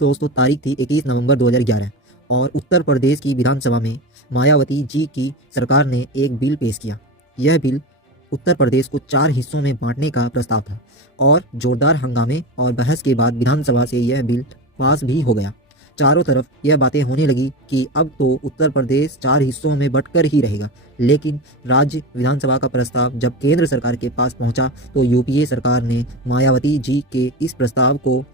दोस्तों तारीख थी 21 नवंबर 2011 और उत्तर प्रदेश की विधानसभा में मायावती जी की सरकार ने एक बिल पेश किया। यह बिल उत्तर प्रदेश को 4 हिस्सों में बांटने का प्रस्ताव था और जोरदार हंगामे और बहस के बाद विधानसभा से यह बिल पास भी हो गया। चारों तरफ यह बातें होने लगी कि अब तो उत्तर प्रदेश 4 हिस्सों में बंटकर ही रहेगा। लेकिन राज्य विधानसभा का प्रस्ताव जब केंद्र सरकार के पास पहुंचा तो यूपीए सरकार ने मायावती जी के इस प्रस्ताव को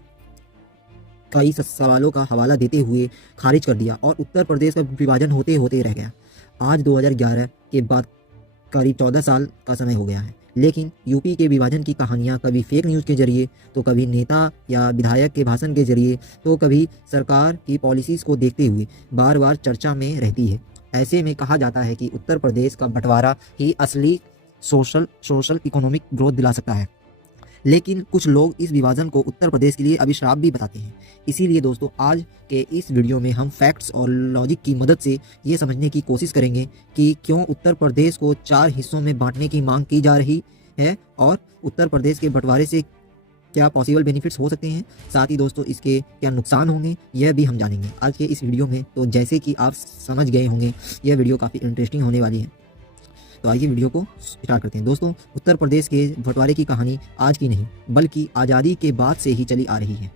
कई सवालों का हवाला देते हुए खारिज कर दिया और उत्तर प्रदेश का विभाजन होते होते रह गया। आज 2011 के बाद करीब 14 साल का समय हो गया है, लेकिन यूपी के विभाजन की कहानियां कभी फेक न्यूज़ के जरिए, तो कभी नेता या विधायक के भाषण के जरिए, तो कभी सरकार की पॉलिसीज़ को देखते हुए बार बार चर्चा में रहती है। ऐसे में कहा जाता है कि उत्तर प्रदेश का बंटवारा ही असली सोशल इकोनॉमिक ग्रोथ दिला सकता है। लेकिन कुछ लोग इस विभाजन को उत्तर प्रदेश के लिए अभिशाप भी बताते हैं। इसीलिए दोस्तों आज के इस वीडियो में हम फैक्ट्स और लॉजिक की मदद से ये समझने की कोशिश करेंगे कि क्यों उत्तर प्रदेश को 4 हिस्सों में बांटने की मांग की जा रही है और उत्तर प्रदेश के बंटवारे से क्या पॉसिबल बेनिफिट्स हो सकते हैं। साथ ही दोस्तों इसके क्या नुकसान होंगे यह भी हम जानेंगे आज के इस वीडियो में। तो जैसे कि आप समझ गए होंगे यह वीडियो काफ़ी इंटरेस्टिंग होने वाली है। तो आइए वीडियो को स्टार्ट करते हैं। दोस्तों उत्तर प्रदेश के बंटवारे की कहानी आज की नहीं बल्कि आज़ादी के बाद से ही चली आ रही है।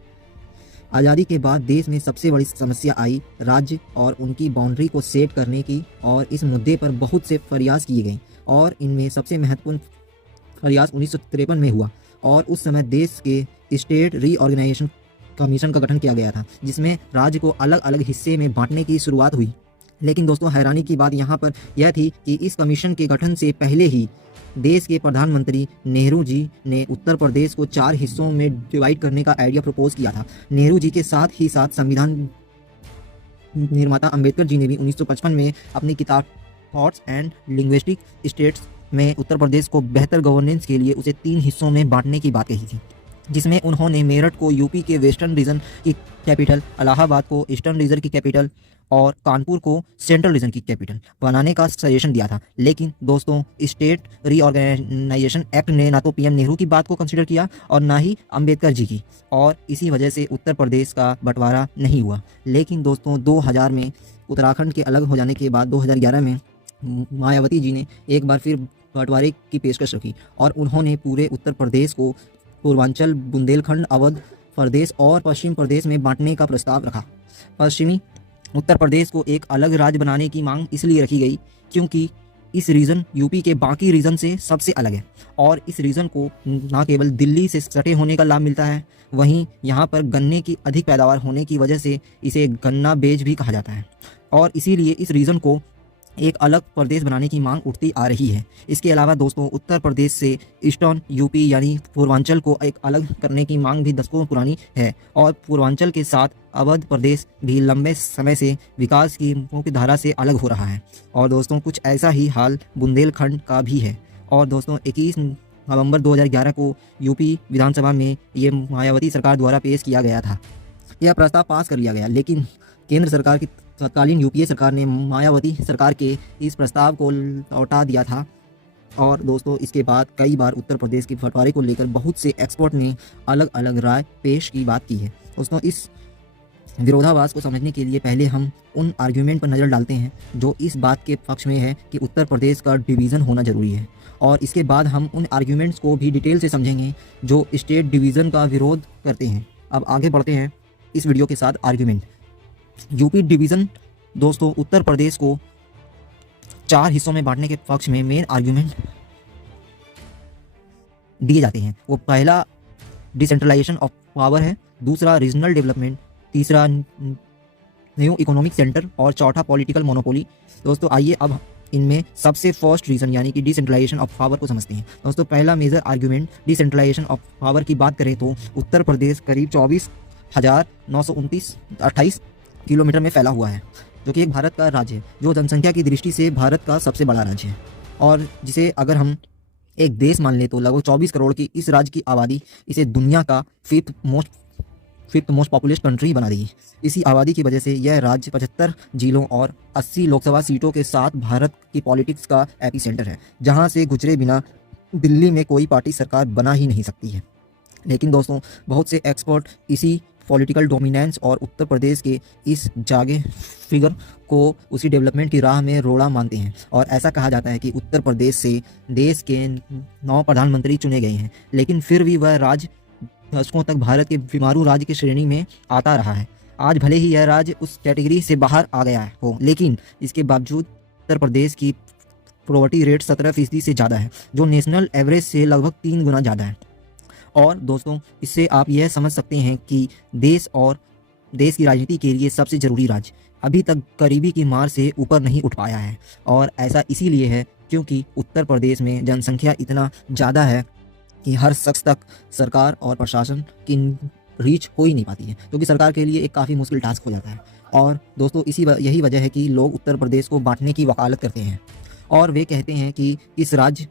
आज़ादी के बाद देश में सबसे बड़ी समस्या आई राज्य और उनकी बाउंड्री को सेट करने की, और इस मुद्दे पर बहुत से प्रयास किए गए और इनमें सबसे महत्वपूर्ण प्रयास 1953 में हुआ और उस समय देश के स्टेट रीऑर्गेनाइजेशन कमीशन का गठन किया गया था, जिसमें राज्य को अलग अलग हिस्से में बांटने की शुरुआत हुई। लेकिन दोस्तों हैरानी की बात यहाँ पर यह थी कि इस कमीशन के गठन से पहले ही देश के प्रधानमंत्री नेहरू जी ने उत्तर प्रदेश को 4 हिस्सों में डिवाइड करने का आइडिया प्रपोज किया था। नेहरू जी के साथ ही साथ संविधान निर्माता अंबेडकर जी ने भी 1955 में अपनी किताब थॉट्स एंड लिंग्विस्टिक स्टेट्स में उत्तर प्रदेश को बेहतर गवर्नेंस के लिए उसे 3 हिस्सों में बांटने की बात कही थी, जिसमें उन्होंने मेरठ को यूपी के वेस्टर्न रीजन की कैपिटल, इलाहाबाद को ईस्टर्न रीजन की कैपिटल और कानपुर को सेंट्रल रीजन की कैपिटल बनाने का सजेशन दिया था। लेकिन दोस्तों स्टेट रीऑर्गेनाइजेशन एक्ट ने ना तो पीएम नेहरू की बात को कंसिडर किया और ना ही अंबेडकर जी की, और इसी वजह से उत्तर प्रदेश का बंटवारा नहीं हुआ। लेकिन दोस्तों 2000 में उत्तराखंड के अलग हो जाने के बाद 2011 में मायावती जी ने एक बार फिर बंटवारे की पेशकश रखी और उन्होंने पूरे उत्तर प्रदेश को पूर्वांचल, बुंदेलखंड, अवध प्रदेश और पश्चिम प्रदेश में बांटने का प्रस्ताव रखा। पश्चिमी उत्तर प्रदेश को एक अलग राज्य बनाने की मांग इसलिए रखी गई क्योंकि इस रीजन यूपी के बाकी रीजन से सबसे अलग है और इस रीजन को न केवल दिल्ली से सटे होने का लाभ मिलता है, वहीं यहाँ पर गन्ने की अधिक पैदावार होने की वजह से इसे गन्ना बेच भी कहा जाता है और इसीलिए इस रीजन को एक अलग प्रदेश बनाने की मांग उठती आ रही है। इसके अलावा दोस्तों उत्तर प्रदेश से ईस्टर्न यूपी यानी पूर्वांचल को एक अलग करने की मांग भी दशकों पुरानी है और पूर्वांचल के साथ अवध प्रदेश भी लंबे समय से विकास की मुख्य धारा से अलग हो रहा है। और दोस्तों कुछ ऐसा ही हाल बुंदेलखंड का भी है। और दोस्तों 21 नवंबर 2011 को यूपी विधानसभा में ये मायावती सरकार द्वारा पेश किया गया था। यह प्रस्ताव पास कर लिया गया, लेकिन केंद्र सरकार की तत्कालीन यूपीए सरकार ने मायावती सरकार के इस प्रस्ताव को लौटा दिया था। और दोस्तों इसके बाद कई बार उत्तर प्रदेश के बंटवारे को लेकर बहुत से एक्सपर्ट ने अलग अलग राय पेश की बात की है। दोस्तों इस विरोधाभास को समझने के लिए पहले हम उन आर्ग्यूमेंट पर नज़र डालते हैं जो इस बात के पक्ष में है कि उत्तर प्रदेश का डिवीज़न होना ज़रूरी है, और इसके बाद हम उन आर्ग्यूमेंट्स को भी डिटेल से समझेंगे जो स्टेट डिवीज़न का विरोध करते हैं। अब आगे बढ़ते हैं इस वीडियो के साथ। आर्ग्यूमेंट यूपी डिवीज़न दोस्तों उत्तर प्रदेश को 4 हिस्सों में बांटने के पक्ष में मेन आर्ग्यूमेंट दिए जाते हैं। वो पहला डिसेंट्रलाइजेशन ऑफ पावर है, दूसरा रीजनल डेवलपमेंट, तीसरा न्यू इकोनॉमिक सेंटर और चौथा पॉलिटिकल मोनोपोली। दोस्तों आइए अब इनमें सबसे फर्स्ट रीज़न यानी कि डिसेंट्रलाइजेशन ऑफ पावर को समझते हैं। दोस्तों पहला major argument decentralisation of power की बात करें तो उत्तर प्रदेश करीब 24,928 किलोमीटर में फैला हुआ है, जो कि एक भारत का राज्य है, जो जनसंख्या की दृष्टि से भारत का सबसे बड़ा राज्य है और जिसे अगर हम एक देश मान ले तो लगभग 24 करोड़ की इस राज्य की आबादी इसे दुनिया का फिफ्थ मोस्ट पॉपुलस कंट्री बना देगी। इसी आबादी की वजह से यह राज्य 75 जिलों और 80 लोकसभा सीटों के साथ भारत की पॉलिटिक्स का एपिसेंटर है, जहां से गुजरे बिना दिल्ली में कोई पार्टी सरकार बना ही नहीं सकती है। लेकिन दोस्तों बहुत से एक्सपर्ट इसी पॉलिटिकल डोमिनेंस और उत्तर प्रदेश के इस जागे फिगर को उसी डेवलपमेंट की राह में रोड़ा मानते हैं। और ऐसा कहा जाता है कि उत्तर प्रदेश से देश के 9 प्रधानमंत्री चुने गए हैं, लेकिन फिर भी वह राज्य दशकों तक भारत के बीमारू राज्य की श्रेणी में आता रहा है। आज भले ही यह राज्य उस कैटेगरी से बाहर आ गया हो, लेकिन इसके बावजूद उत्तर प्रदेश की पॉवर्टी रेट 17% से ज़्यादा है, जो नेशनल एवरेज से लगभग 3 गुना ज़्यादा है। और दोस्तों, इससे आप यह समझ सकते हैं कि देश और देश की राजनीति के लिए सबसे ज़रूरी राज्य अभी तक गरीबी की मार से ऊपर नहीं उठ पाया है। और ऐसा इसीलिए है क्योंकि उत्तर प्रदेश में जनसंख्या इतना ज़्यादा है कि हर शख्स तक सरकार और प्रशासन की रीच हो ही नहीं पाती है, क्योंकि सरकार के लिए एक काफ़ी मुश्किल टास्क हो जाता है। और दोस्तों, यही वजह है कि लोग उत्तर प्रदेश को बांटने की वकालत करते हैं और वे कहते हैं कि इस राज्य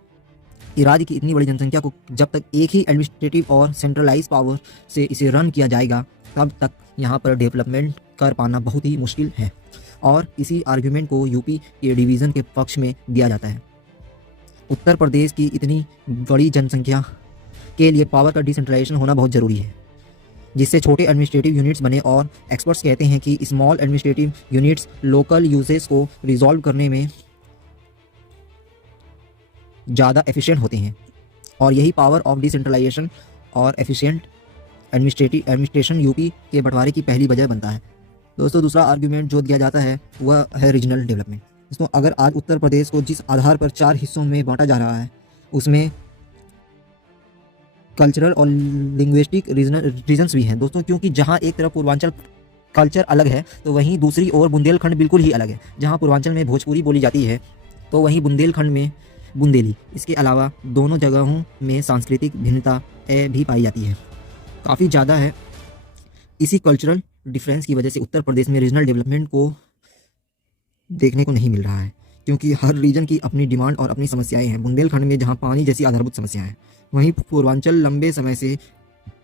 की इतनी बड़ी जनसंख्या को जब तक एक ही एडमिनिस्ट्रेटिव और सेंट्रलाइज पावर से इसे रन किया जाएगा, तब तक यहाँ पर डेवलपमेंट कर पाना बहुत ही मुश्किल है। और इसी आर्ग्यूमेंट को यूपी के डिवीज़न के पक्ष में दिया जाता है। उत्तर प्रदेश की इतनी बड़ी जनसंख्या के लिए पावर का डिसेंट्रलाइजेशन होना बहुत ज़रूरी है, जिससे छोटे एडमिनिस्ट्रेटिव यूनिट्स बने। और एक्सपर्ट्स कहते हैं कि small administrative units local uses को रिजॉल्व करने में ज़्यादा एफिशिएंट होते हैं, और यही पावर ऑफ डिसेंट्रलाइजेशन और एफिशिएंट एडमिनिस्ट्रेशन यूपी के बंटवारे की पहली वजह बनता है। दोस्तों, दूसरा आर्ग्यूमेंट जो दिया जाता है वह है रीजनल डेवलपमेंट। दोस्तों, अगर आज उत्तर प्रदेश को जिस आधार पर 4 हिस्सों में बांटा जा रहा है, उसमें कल्चरल और लिंग्विस्टिक रीजन्स भी हैं दोस्तों, क्योंकि जहाँ एक तरफ पूर्वांचल कल्चर अलग है, तो वहीं दूसरी ओर बुंदेलखंड बिल्कुल ही अलग है। जहाँ पूर्वांचल में भोजपुरी बोली जाती है, तो वहीं बुंदेलखंड में बुंदेली। इसके अलावा दोनों जगहों में सांस्कृतिक भिन्नता भी पाई जाती है, काफ़ी ज़्यादा है। इसी कल्चरल डिफरेंस की वजह से उत्तर प्रदेश में रीजनल डेवलपमेंट को देखने को नहीं मिल रहा है, क्योंकि हर रीजन की अपनी डिमांड और अपनी समस्याएं हैं। बुंदेलखंड में जहां पानी जैसी आधारभूत समस्या है, वहीं पूर्वांचल लंबे समय से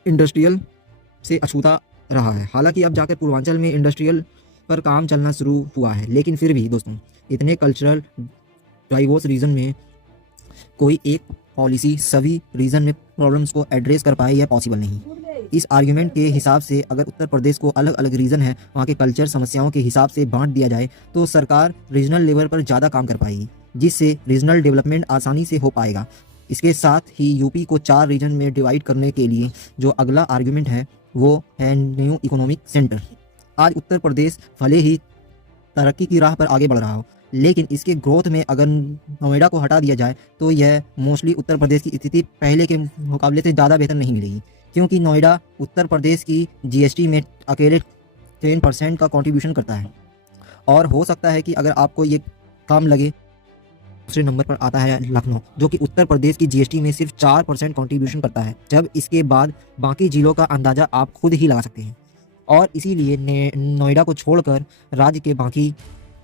इंडस्ट्रियल से अछूता रहा है। हालांकि अब जाकर पूर्वांचल में इंडस्ट्रियल पर काम चलना शुरू हुआ है, लेकिन फिर भी दोस्तों, इतने कल्चरल डाइवर्स रीजन में कोई एक पॉलिसी सभी रीजन में प्रॉब्लम्स को एड्रेस कर पाए, यह पॉसिबल नहीं। इस आर्ग्यूमेंट के हिसाब से अगर उत्तर प्रदेश को अलग अलग रीजन है, वहाँ के कल्चर समस्याओं के हिसाब से बांट दिया जाए, तो सरकार रीजनल लेवल पर ज़्यादा काम कर पाएगी, जिससे रीजनल डेवलपमेंट आसानी से हो पाएगा। इसके साथ ही यूपी को 4 रीजन में डिवाइड करने के लिए जो अगला आर्ग्यूमेंट है वो है न्यू इकोनॉमिक सेंटर। आज उत्तर प्रदेश भले ही तरक्की की राह पर आगे बढ़ रहा हो, लेकिन इसके ग्रोथ में अगर नोएडा को हटा दिया जाए तो यह मोस्टली उत्तर प्रदेश की स्थिति पहले के मुकाबले से ज़्यादा बेहतर नहीं मिलेगी, क्योंकि नोएडा उत्तर प्रदेश की जीएसटी में अकेले 10% का कंट्रीब्यूशन करता है। और हो सकता है कि अगर आपको ये कम लगे, दूसरे नंबर पर आता है लखनऊ, जो कि उत्तर प्रदेश की जीएसटी में सिर्फ 4% कंट्रीब्यूशन करता है। जब इसके बाद बाकी जिलों का अंदाज़ा आप खुद ही लगा सकते हैं। और इसीलिए नोएडा को छोड़कर राज्य के बाकी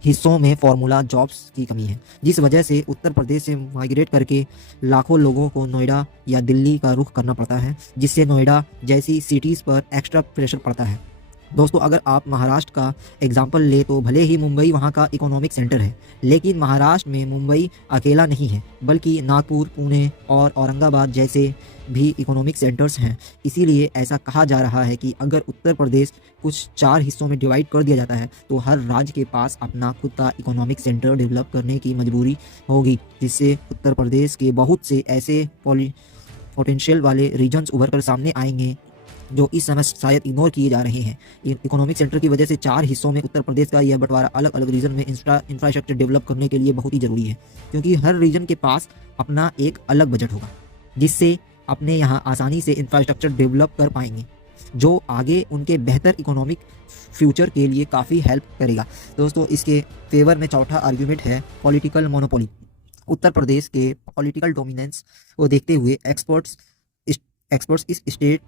हिस्सों में फार्मूला जॉब्स की कमी है, जिस वजह से उत्तर प्रदेश से माइग्रेट करके लाखों लोगों को नोएडा या दिल्ली का रुख करना पड़ता है, जिससे नोएडा जैसी सिटीज़ पर एक्स्ट्रा प्रेशर पड़ता है। दोस्तों, अगर आप महाराष्ट्र का एग्जाम्पल ले तो भले ही मुंबई वहाँ का इकोनॉमिक सेंटर है, लेकिन महाराष्ट्र में मुंबई अकेला नहीं है, बल्कि नागपुर, पुणे और औरंगाबाद जैसे भी इकोनॉमिक सेंटर्स हैं। इसीलिए ऐसा कहा जा रहा है कि अगर उत्तर प्रदेश कुछ 4 हिस्सों में डिवाइड कर दिया जाता है, तो हर राज्य के पास अपना खुद का इकोनॉमिक सेंटर डेवलप करने की मजबूरी होगी, जिससे उत्तर प्रदेश के बहुत से ऐसे पोटेंशियल वाले रीजन्स उभर कर सामने आएंगे जो इस समय शायद इग्नोर किए जा रहे हैं। इकोनॉमिक सेंटर की वजह से 4 हिस्सों में उत्तर प्रदेश का यह बंटवारा अलग अलग रीजन में इंफ्रास्ट्रक्चर डेवलप करने के लिए बहुत ही ज़रूरी है, क्योंकि हर रीजन के पास अपना एक अलग बजट होगा, जिससे अपने यहाँ आसानी से इंफ्रास्ट्रक्चर डेवलप कर पाएंगे, जो आगे उनके बेहतर इकोनॉमिक फ्यूचर के लिए काफ़ी हेल्प करेगा। दोस्तों, इसके फेवर में चौथा आर्ग्यूमेंट है पॉलिटिकल मोनोपोली। उत्तर प्रदेश के पॉलिटिकल डोमिनेंस को देखते हुए एक्सपर्ट्स इस स्टेट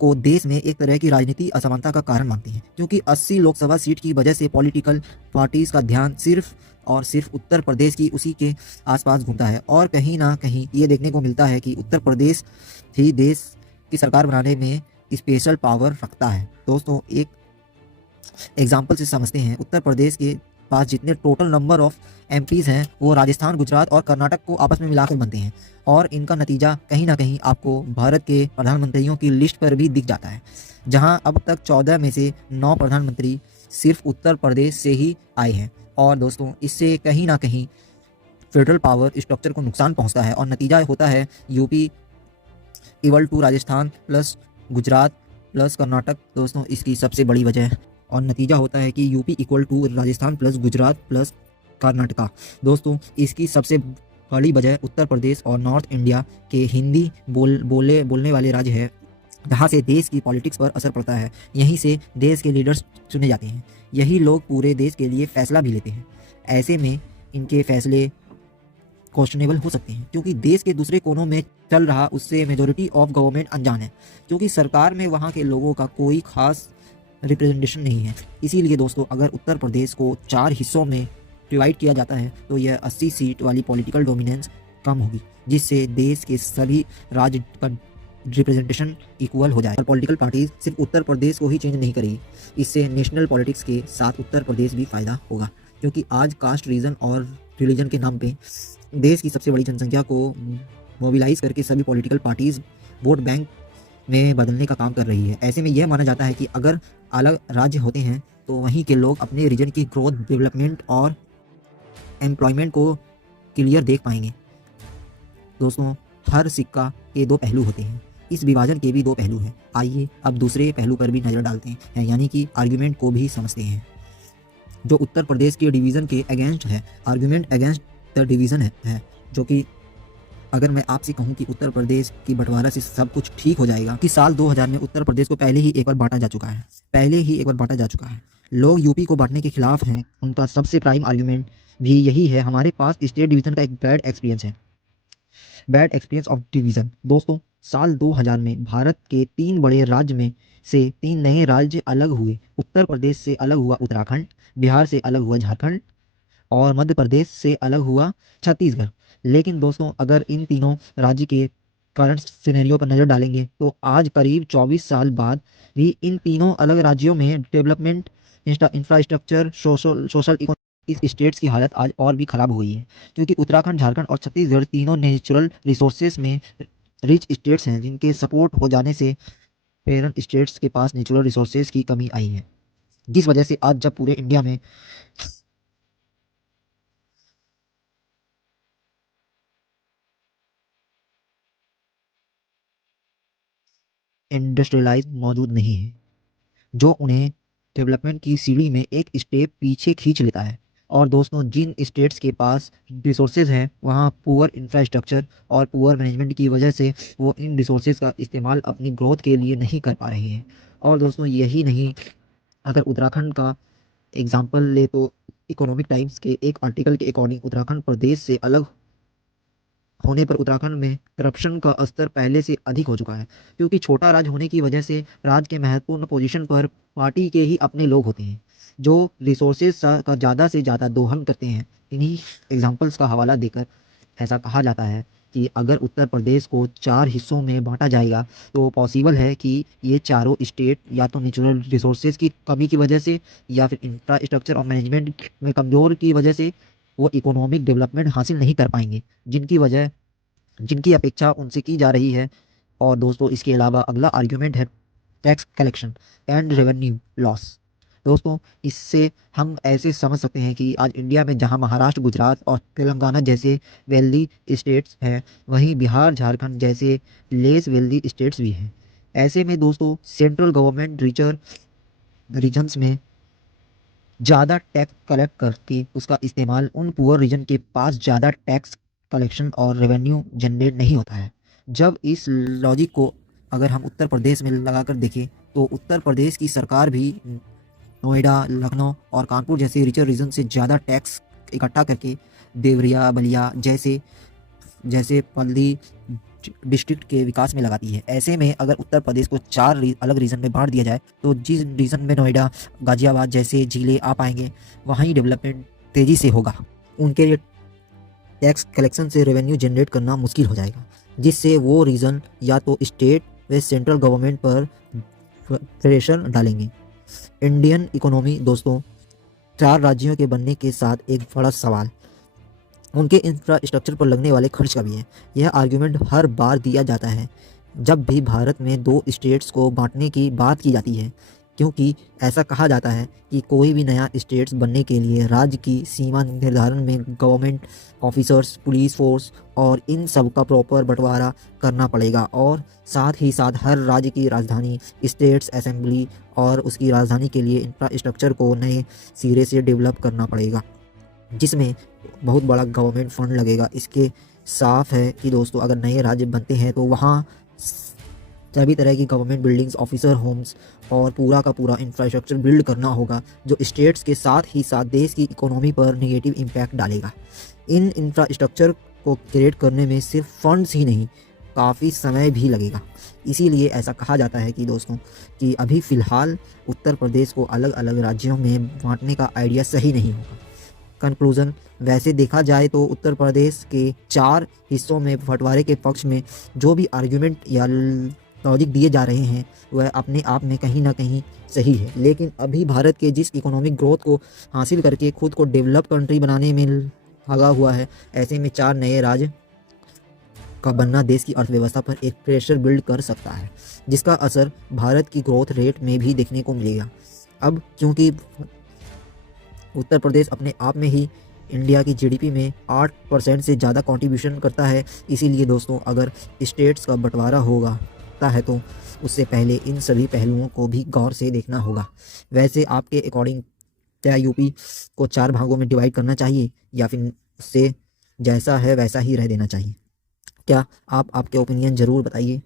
को देश में एक तरह की राजनीति असमानता का कारण मानते हैं, क्योंकि 80 लोकसभा सीट की वजह से पॉलिटिकल पार्टीज का ध्यान सिर्फ और सिर्फ उत्तर प्रदेश की उसी के आसपास घूमता है। और कहीं ना कहीं ये देखने को मिलता है कि उत्तर प्रदेश ही देश की सरकार बनाने में स्पेशल पावर रखता है। दोस्तों, एक एग्जाम्पल से समझते हैं। उत्तर प्रदेश के पास जितने टोटल नंबर ऑफ एमपीज़ हैं वो राजस्थान, गुजरात और कर्नाटक को आपस में मिलाकर बनते हैं। और इनका नतीजा कहीं ना कहीं आपको भारत के प्रधानमंत्रियों की लिस्ट पर भी दिख जाता है, जहां अब तक 14 में से 9 प्रधानमंत्री सिर्फ उत्तर प्रदेश से ही आए हैं। और दोस्तों, इससे कहीं ना कहीं फेडरल पावर स्ट्रक्चर को नुकसान पहुंचता है और नतीजा होता है UP equal to Rajasthan plus Gujarat plus Karnataka. दोस्तों, इसकी सबसे बड़ी वजह और नतीजा होता है कि UP equal to Rajasthan plus Gujarat plus Karnataka. दोस्तों, इसकी सबसे बड़ी वजह उत्तर प्रदेश और नॉर्थ इंडिया के हिंदी बोलने वाले राज्य है, जहाँ से देश की पॉलिटिक्स पर असर पड़ता है। यहीं से देश के लीडर्स चुने जाते हैं, यही लोग पूरे देश के लिए फैसला भी लेते हैं। ऐसे में इनके फैसले क्वेश्चनेबल हो सकते हैं, क्योंकि देश के दूसरे कोनों में चल रहा उससे मेजॉरिटी ऑफ गवर्नमेंट अनजान है, क्योंकि सरकार में वहाँ के लोगों का कोई खास रिप्रेजेंटेशन नहीं है। इसीलिए दोस्तों, अगर उत्तर प्रदेश को 4 हिस्सों में डिवाइड किया जाता है तो यह 80 सीट वाली पॉलिटिकल डोमिनेंस कम होगी, जिससे देश के सभी राज्य का रिप्रेजेंटेशन इक्वल हो जाए। और पॉलिटिकल पार्टीज सिर्फ उत्तर प्रदेश को ही चेंज नहीं करेगी, इससे नेशनल पॉलिटिक्स के साथ उत्तर प्रदेश भी फ़ायदा होगा, क्योंकि आज कास्ट, रीजन और रिलीजन के नाम पे देश की सबसे बड़ी जनसंख्या को मोबिलाइज करके सभी पॉलिटिकल पार्टीज वोट बैंक में बदलने का काम कर रही है। ऐसे में यह माना जाता है कि अगर अलग राज्य होते हैं तो वहीं के लोग अपने रीजन की ग्रोथ, डेवलपमेंट और एम्प्लॉयमेंट को क्लियर देख पाएंगे। दोस्तों, हर सिक्का के 2 पहलू होते हैं, इस विभाजन के भी 2 पहलू हैं। आइए अब दूसरे पहलू पर भी नज़र डालते हैं, यानी कि आर्ग्यूमेंट को भी समझते हैं, जो उत्तर प्रदेश के डिवीज़न के अगेंस्ट है। आर्ग्यूमेंट अगेंस्ट द डिवीज़न है, जो कि अगर मैं आपसे कहूं कि उत्तर प्रदेश की बंटवारा से सब कुछ ठीक हो जाएगा, कि साल 2000 में उत्तर प्रदेश को पहले ही एक बार बांटा जा चुका है। लोग यूपी को बांटने के खिलाफ हैं। उनका सबसे प्राइम आर्ग्यूमेंट भी यही है, हमारे पास स्टेट डिवीज़न का एक बैड एक्सपीरियंस ऑफ डिवीज़न। दोस्तों, साल 2000 में भारत के 3 बड़े राज्य में से 3 नए राज्य अलग हुए। उत्तर प्रदेश से अलग हुआ उत्तराखंड, बिहार से अलग हुआ झारखंड और मध्य प्रदेश से अलग हुआ छत्तीसगढ़। लेकिन दोस्तों, अगर इन तीनों राज्य के करंट सिनेरियो पर नज़र डालेंगे तो आज करीब 24 साल बाद भी इन तीनों अलग राज्यों में डेवलपमेंट, इंफ्रास्ट्रक्चर, सोशल इस स्टेट्स की हालत आज और भी ख़राब हुई है, क्योंकि उत्तराखंड, झारखंड और छत्तीसगढ़ तीनों नेचुरल रिसोर्सेज में रिच स्टेट्स हैं, जिनके सपोर्ट हो जाने से पेरेंट स्टेट्स के पास नेचुरल रिसोर्सेज की कमी आई है, जिस वजह से आज जब पूरे इंडिया में इंडस्ट्रियलाइज मौजूद नहीं है, जो उन्हें डेवलपमेंट की सीढ़ी में एक स्टेप पीछे खींच लेता है। और दोस्तों, जिन स्टेट्स के पास रिसोर्सेज हैं वहाँ पुअर इंफ्रास्ट्रक्चर और पुअर मैनेजमेंट की वजह से वो इन रिसोर्सेज का इस्तेमाल अपनी ग्रोथ के लिए नहीं कर पा रहे हैं। और दोस्तों, यही नहीं, अगर उत्तराखंड का एग्जाम्पल ले तो इकोनॉमिक टाइम्स के एक आर्टिकल के अकॉर्डिंग उत्तराखंड प्रदेश से अलग होने पर उत्तराखंड में करप्शन का स्तर पहले से अधिक हो चुका है, क्योंकि छोटा राज्य होने की वजह से राज्य के महत्वपूर्ण पोजीशन पर पार्टी के ही अपने लोग होते हैं, जो रिसोर्सेज का ज़्यादा से ज़्यादा दोहन करते हैं। इन्हीं एग्जांपल्स का हवाला देकर ऐसा कहा जाता है कि अगर उत्तर प्रदेश को 4 हिस्सों में बांटा जाएगा तो पॉसिबल है कि ये चारों स्टेट या तो नेचुरल रिसोर्सेज की कमी की वजह से या फिर इंफ्रास्ट्रक्चर और मैनेजमेंट में कमज़ोर की वजह से वो इकोनॉमिक डेवलपमेंट हासिल नहीं कर पाएंगे, जिनकी अपेक्षा उनसे की जा रही है। और दोस्तों, इसके अलावा अगला आर्ग्यूमेंट है tax collection and revenue loss. दोस्तों, इससे हम ऐसे समझ सकते हैं कि आज इंडिया में जहां महाराष्ट्र, गुजरात और तेलंगाना जैसे वेल्दी स्टेट्स हैं, वहीं बिहार, झारखंड जैसे लेस वेल्दी स्टेट्स भी हैं। ऐसे में दोस्तों, सेंट्रल गवर्नमेंट रिचर रीजन्स में ज़्यादा टैक्स कलेक्ट करके उसका इस्तेमाल उन पुअर रीजन के पास ज़्यादा टैक्स कलेक्शन और रेवेन्यू जनरेट नहीं होता है। जब इस लॉजिक को अगर हम उत्तर प्रदेश में लगाकर देखें तो उत्तर प्रदेश की सरकार भी नोएडा, लखनऊ और कानपुर जैसे रिचर रीजन से ज़्यादा टैक्स इकट्ठा करके देवरिया, बलिया जैसे जैसे पल्ली डिस्ट्रिक्ट के विकास में लगाती है। ऐसे में अगर उत्तर प्रदेश को 4 अलग रीजन में बांट दिया जाए तो जिस रीजन में नोएडा, गाजियाबाद जैसे जिले आ पाएंगे, वहीं डेवलपमेंट तेज़ी से होगा। उनके लिए टैक्स कलेक्शन से रेवेन्यू जनरेट करना मुश्किल हो जाएगा, जिससे वो रीजन या तो स्टेट व सेंट्रल गवर्नमेंट पर प्रेशर डालेंगे। इंडियन इकोनॉमी दोस्तों चार राज्यों के बनने के साथ एक बड़ा सवाल उनके इंफ्रास्ट्रक्चर पर लगने वाले खर्च का भी है। यह आर्गुमेंट हर बार दिया जाता है जब भी भारत में दो स्टेट्स को बांटने की बात की जाती है, क्योंकि ऐसा कहा जाता है कि कोई भी नया स्टेट्स बनने के लिए राज्य की सीमा निर्धारण में गवर्नमेंट ऑफिसर्स, पुलिस फोर्स और इन सब का प्रॉपर बंटवारा करना पड़ेगा, और साथ ही साथ हर राज्य की राजधानी, स्टेट्स असेंबली और उसकी राजधानी के लिए इंफ्रास्ट्रक्चर को नए सिरे से डेवलप करना पड़ेगा, जिसमें बहुत बड़ा गवर्नमेंट फंड लगेगा। इसके साफ है कि दोस्तों अगर नए राज्य बनते हैं तो वहाँ सभी तरह की गवर्नमेंट बिल्डिंग्स, ऑफिसर होम्स और पूरा का पूरा इंफ्रास्ट्रक्चर बिल्ड करना होगा, जो स्टेट्स के साथ ही साथ देश की इकोनॉमी पर नेगेटिव इम्पैक्ट डालेगा। इन इंफ्रास्ट्रक्चर को क्रिएट करने में सिर्फ फंड्स ही नहीं, काफ़ी समय भी लगेगा। इसीलिए ऐसा कहा जाता है कि दोस्तों कि अभी फ़िलहाल उत्तर प्रदेश को अलग अलग राज्यों में बांटने का आइडिया सही नहीं होगा। कंक्लूज़न, वैसे देखा जाए तो उत्तर प्रदेश के 4 हिस्सों में बंटवारे के पक्ष में जो भी आर्गुमेंट या लॉजिक दिए जा रहे हैं वह अपने आप में कहीं ना कहीं सही है, लेकिन अभी भारत के जिस इकोनॉमिक ग्रोथ को हासिल करके खुद को डेवलप कंट्री बनाने में लगा हुआ है, ऐसे में 4 नए राज्य का बनना देश की अर्थव्यवस्था पर एक प्रेशर बिल्ड कर सकता है, जिसका असर भारत की ग्रोथ रेट में भी देखने को मिलेगा। अब क्योंकि उत्तर प्रदेश अपने आप में ही इंडिया की जीडीपी में 8% से ज़्यादा कंट्रीब्यूशन करता है, इसीलिए दोस्तों अगर स्टेट्स का बंटवारा होगा है तो उससे पहले इन सभी पहलुओं को भी गौर से देखना होगा। वैसे आपके अकॉर्डिंग क्या यूपी को 4 भागों में डिवाइड करना चाहिए या फिर उससे जैसा है वैसा ही रह देना चाहिए? क्या आप आपके ओपिनियन ज़रूर बताइए।